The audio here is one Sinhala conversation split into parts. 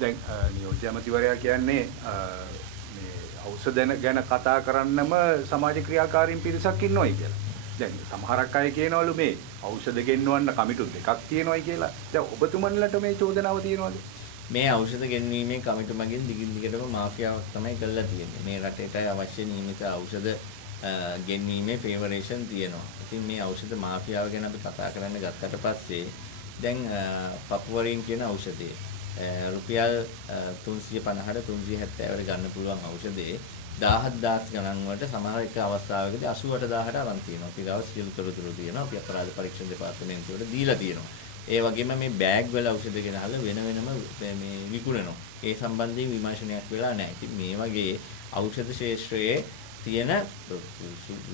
දැන් නියෝජ්‍ය ඇමතිවරයා කියන්නේ මේ ඖෂධ ගැන කතා කරන්නම සමාජ ක්‍රියාකාරීන් පිරිසක් ඉන්නවයි කියලා. දැන් සමහරක් අය කියනවලු මේ ඖෂධ ගෙන්වන්න කමිටු දෙකක් තියෙනවයි කියලා. දැන් ඔබතුමන්ලට මේ චෝදනාව තියෙනවද? මේ ඖෂධ ගෙන්වීමේ කමිටු මගින් දිගින් දිගටම මාෆියාවක් තමයි කරලා තියෙන්නේ. මේ රටේට අවශ්‍ය නියමිත ඖෂධ ගෙන්වීමේ ෆේවරේෂන් තියෙනවා. ඉතින් මේ ඖෂධ මාෆියාව ගැන අපි කතා කරන්න ගත්තට පස්සේ දැන් පපුවරින් කියන ඖෂධය රුපියල් 350ට 370ට ගන්න පුළුවන් ඖෂධේ 17000 ගණන් වලට සමහර එක අවස්ථාවකදී 88000ට අරන් තියෙනවා. ඊගාව සියලු තොරතුරු තියෙනවා. අපි අපරාධ පරීක්ෂණ දෙපාර්තමේන්තුවට දීලා තියෙනවා. ඒ වගේම මේ බෑග් වල ඖෂධ ගෙනහලා වෙන වෙනම මේ විකුණනවා. ඒ සම්බන්ධයෙන් විමර්ශනයක් වෙලා නැහැ. ඉතින් මේ වගේ ඖෂධ ශාස්ත්‍රයේ තියෙන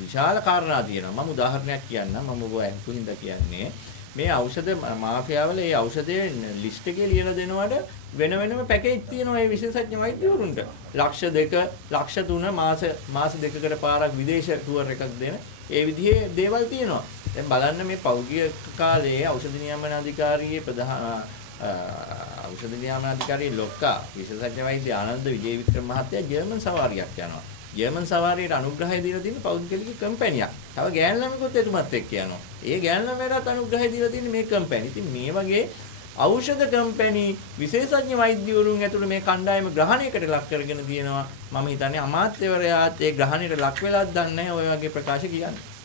විශාල කාරණා තියෙනවා. මම උදාහරණයක් කියන්නම්. මම ඔබ අහුවින්ද කියන්නේ මේ ඖෂධ මාෆියාවල ඒ ඖෂධයේ ලිස්ට් එකේ ලියලා දෙනවට වෙන වෙනම පැකේජ් තියෙනවා ඒ විශේෂඥ වෛද්‍යවරුන්ට. ලක්ෂ 2, ලක්ෂ 3 මාස දෙකකට පාරක් විදේශ ටුවර් එකක් දෙන ඒ විදිහේ දේවල් තියෙනවා. දැන් බලන්න මේ පෞද්ගලික කාලයේ ඖෂධ නියමන අධිකාරියේ ප්‍රධාන ඖෂධ නියමන අධිකාරියේ ලොක්කා විශේෂඥ වෛද්‍ය ආනන්ද විජේවික්‍රම මහත්තයා ජර්මන් සවාරියක් යනවා. ජර්මන් සවාරියට අනුග්‍රහය දීලා තියෙන පෞද්ගලික කම්පැනියක්. තව ගෑනු ළමයෙකුත් එතුමත් එක්ක යනවා. ඒ ගෑනු ළමයාට අනුග්‍රහය දීලා තියෙන මේ කම්පැනි. ඉතින් මේ වගේ ඖෂධ කම්පැනි විශේෂඥ වෛද්‍යවරුන් ඇතුළු මේ කණ්ඩායම ග්‍රහණයකට ලක් කරගෙන තියෙනවා. මම හිතන්නේ අමාත්‍යවරයාත් ඒ ග්‍රහණයට ලක් වෙලාද දන්නේ නැහැ ඔය වගේ ප්‍රකාශ කියන්නේ.